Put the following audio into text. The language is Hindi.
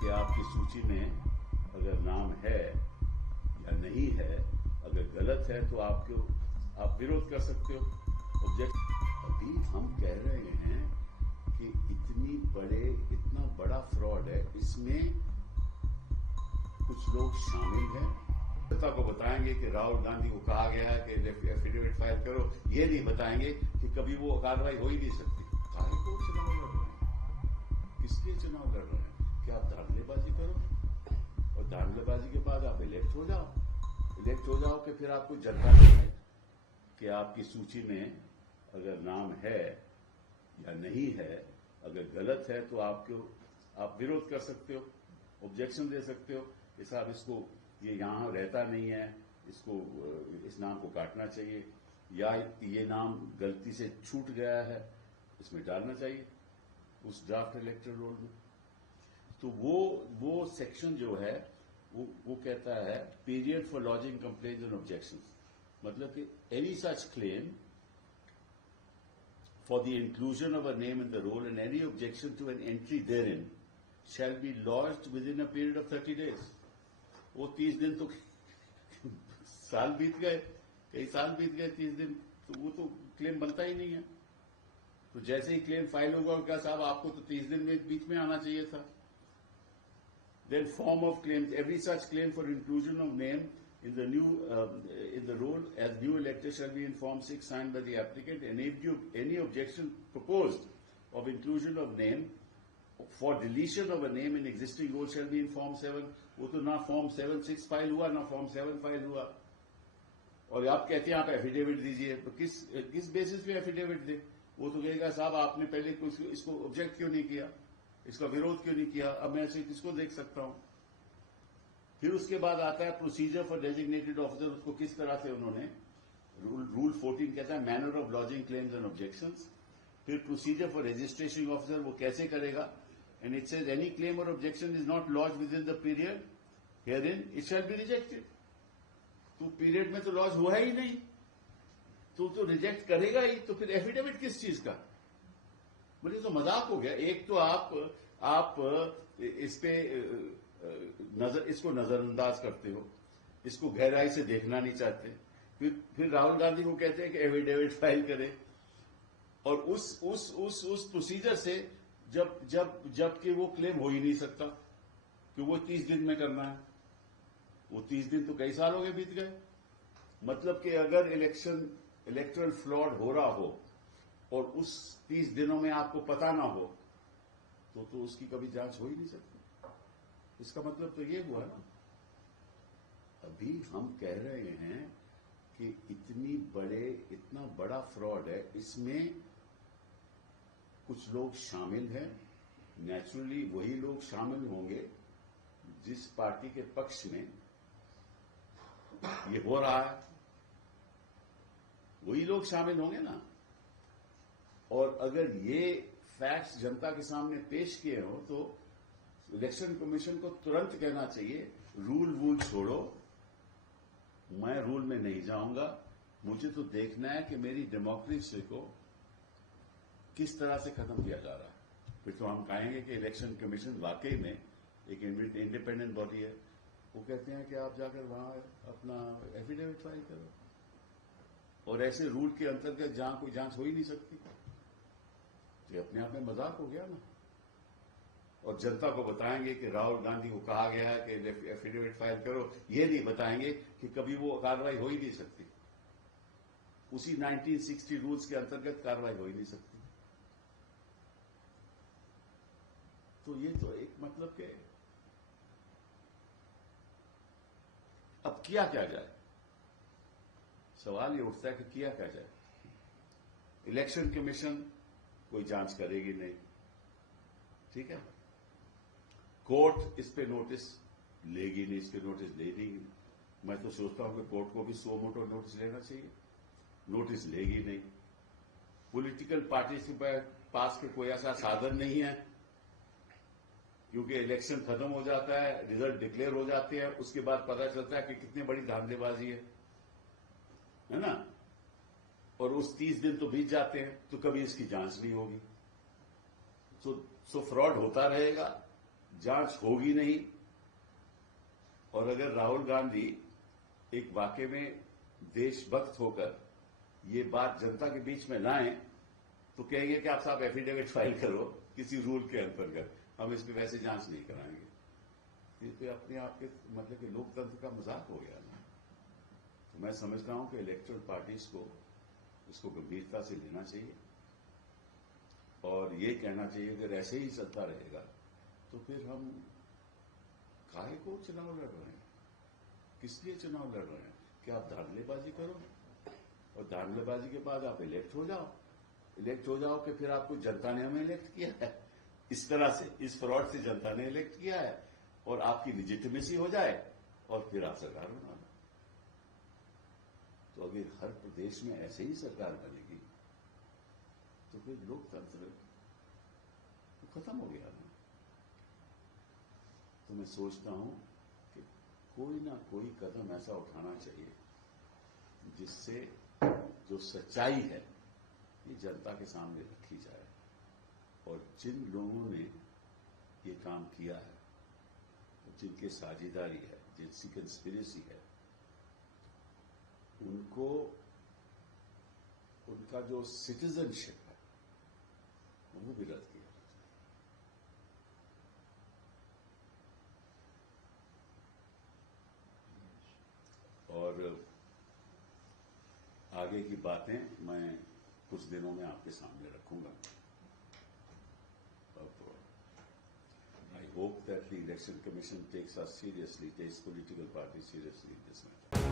कि आपकी सूची में अगर नाम है या नहीं है, अगर गलत है तो आप विरोध कर सकते हो, ऑब्जेक्ट। अभी हम कह रहे हैं कि इतना बड़ा फ्रॉड है, इसमें कुछ लोग शामिल हैं। जनता को बताएंगे कि राहुल गांधी को कहा गया है कि एफिडेविट फाइल करो, ये नहीं बताएंगे कि कभी वो कार्रवाई हो ही नहीं सकती। काहे को चुनाव लड़ रहे हैं? किस लिए चुनाव लड़ रहे हैं? कि आप धांधलेबाजी करो और धांधलेबाजी के बाद आप इलेक्ट हो जाओ कि फिर आपको जनता बताए कि आपकी सूची में अगर नाम है या नहीं है, अगर गलत है तो आप विरोध कर सकते हो, ऑब्जेक्शन दे सकते हो कि साहब ये यहां रहता नहीं है, इस नाम को काटना चाहिए, या ये नाम गलती से छूट गया है, इसमें डालना चाहिए उस ड्राफ्ट इलेक्टोरल रोल में। तो वो सेक्शन जो है वो कहता है period for lodging complaints and objections, मतलब कि any such claim for the inclusion of a name in the roll and any objection to an entry therein shall be lodged within a period of 30 days। वो 30 दिन तो साल बीत गए, कई साल बीत गए, 30 दिन तो वो तो क्लेम बनता ही नहीं है। तो जैसे ही क्लेम फाइल होगा क्या साहब आपको तो 30 दिन में बीच में आना चाहिए था। Then form of claims, every such claim for inclusion of name in the roll as new elector shall be in Form 6 signed by the applicant, and any objection proposed of inclusion of name for deletion of a name in existing roll shall be in Form 7। वो तो ना Form 7(6) फाइल हुआ ना Form 7 फाइल हुआ, और आप कहते हैं आप एफिडेविट दीजिए, तो किस बेसिस पे एफिडेविट दे? वो तो कहेगा साहब आपने पहले इसको ऑब्जेक्ट क्यों नहीं किया, इसका विरोध क्यों नहीं किया, अब मैं ऐसे किसको देख सकता हूं। फिर उसके बाद आता है प्रोसीजर फॉर डेजिग्नेटेड ऑफिसर, उसको किस तरह से उन्होंने रूल 14 कहता है manner of lodging claims and objections. फिर प्रोसीजर फॉर रजिस्ट्रेशन ऑफिसर वो कैसे करेगा, and it says any claim or objection is not lodge within the period herein it shall be rejected. तो पीरियड में तो लॉज हुआ ही नहीं, तो रिजेक्ट करेगा ही, तो फिर एफिडेविट किस चीज का? बोले तो मजाक हो गया। एक तो आप इस पे इसको नजरअंदाज करते हो, इसको गहराई से देखना नहीं चाहते, फिर राहुल गांधी को कहते हैं कि एफिडेविट फाइल करें, और उस प्रोसीजर से जबकि वो क्लेम हो ही नहीं सकता कि वो 30 दिन में करना है। वो 30 दिन तो कई साल हो गए, बीत गए। मतलब कि अगर इलेक्टोरल फ्रॉड हो रहा हो और उस 30 दिनों में आपको पता ना हो तो उसकी कभी जांच हो ही नहीं सकती। इसका मतलब तो ये हुआ ना, अभी हम कह रहे हैं कि इतना बड़ा फ्रॉड है, इसमें कुछ लोग शामिल हैं। नेचुरली वही लोग शामिल होंगे जिस पार्टी के पक्ष में ये हो रहा है, वही लोग शामिल होंगे ना। और अगर ये फैक्ट्स जनता के सामने पेश किए हो तो इलेक्शन कमीशन को तुरंत कहना चाहिए रूल छोड़ो, मैं रूल में नहीं जाऊंगा, मुझे तो देखना है कि मेरी डेमोक्रेसी को किस तरह से खत्म किया जा रहा है। फिर तो हम कहेंगे कि इलेक्शन कमीशन वाकई में एक इंडिपेंडेंट बॉडी है। वो कहते हैं कि आप जाकर वहां अपना एफिडेविट फाइल करो, और ऐसे रूल के अंतर्गत जहां कोई जांच हो ही नहीं सकती, ये अपने आप में मजाक हो गया ना। और जनता को बताएंगे कि राहुल गांधी को कहा गया है कि एफिडेविट फाइल करो, ये नहीं बताएंगे कि कभी वो कार्रवाई हो ही नहीं सकती, उसी 1960 रूल्स के अंतर्गत कार्रवाई हो ही नहीं सकती। तो ये तो एक मतलब के अब किया क्या जाए, सवाल ये उठता है कि किया क्या जाए। इलेक्शन कमीशन कोई जांच करेगी नहीं, ठीक है, कोर्ट इस पे नोटिस लेगी नहीं, इस पे नोटिस ले देगी। मैं तो सोचता हूं कि कोर्ट को भी सो मोटो नोटिस लेना चाहिए, नोटिस लेगी नहीं। पॉलिटिकल पार्टीज के पास के कोई ऐसा साधन नहीं है, क्योंकि इलेक्शन खत्म हो जाता है, रिजल्ट डिक्लेयर हो जाते हैं, उसके बाद पता चलता है कि कितनी बड़ी धांधलेबाजी है ना। और उस 30 दिन तो बीत जाते हैं, तो कभी इसकी जांच नहीं होगी। सो फ्रॉड होता रहेगा, जांच होगी नहीं। और अगर राहुल गांधी एक वाकई में देशभक्त होकर ये बात जनता के बीच में लाएं तो कहेंगे कि आप साहब एफिडेविट फाइल करो किसी रूल के अंतर्गत, हम इस पे वैसे जांच नहीं कराएंगे। ये तो अपने आप के मतलब कि लोकतंत्र का मजाक हो गया ना। तो मैं समझता हूं कि इलेक्टोरल पार्टीज को इसको गंभीरता से लेना चाहिए और ये कहना चाहिए अगर ऐसे ही चलता रहेगा तो फिर हम काहे को चुनाव लड़ रहे हैं, किस लिए चुनाव लड़ रहे हैं? कि आप धांधलेबाजी करो और धांधलेबाजी के बाद आप इलेक्ट हो जाओ कि फिर आपको जनता ने हमें इलेक्ट किया है, इस तरह से इस फ्रॉड से जनता ने इलेक्ट किया है और आपकी लिजिटिमेसी हो जाए और फिर आप सरकार बना लो। तो अगर हर प्रदेश में ऐसे ही सरकार बनेगी तो फिर लोकतंत्र तो खत्म हो गया ना। तो मैं सोचता हूं कि कोई ना कोई कदम ऐसा उठाना चाहिए जिससे जो सच्चाई है ये जनता के सामने रखी जाए और जिन लोगों ने ये काम किया है, जिनकी साझेदारी है, जिनकी कंस्पिरेसी है, उनको उनका जो सिटीजनशिप है वो भी रद्द किया जाए। और आगे की बातें मैं कुछ दिनों में आपके सामने रखूंगा। I hope that the Election Commission takes us seriously, takes political parties seriously in this matter.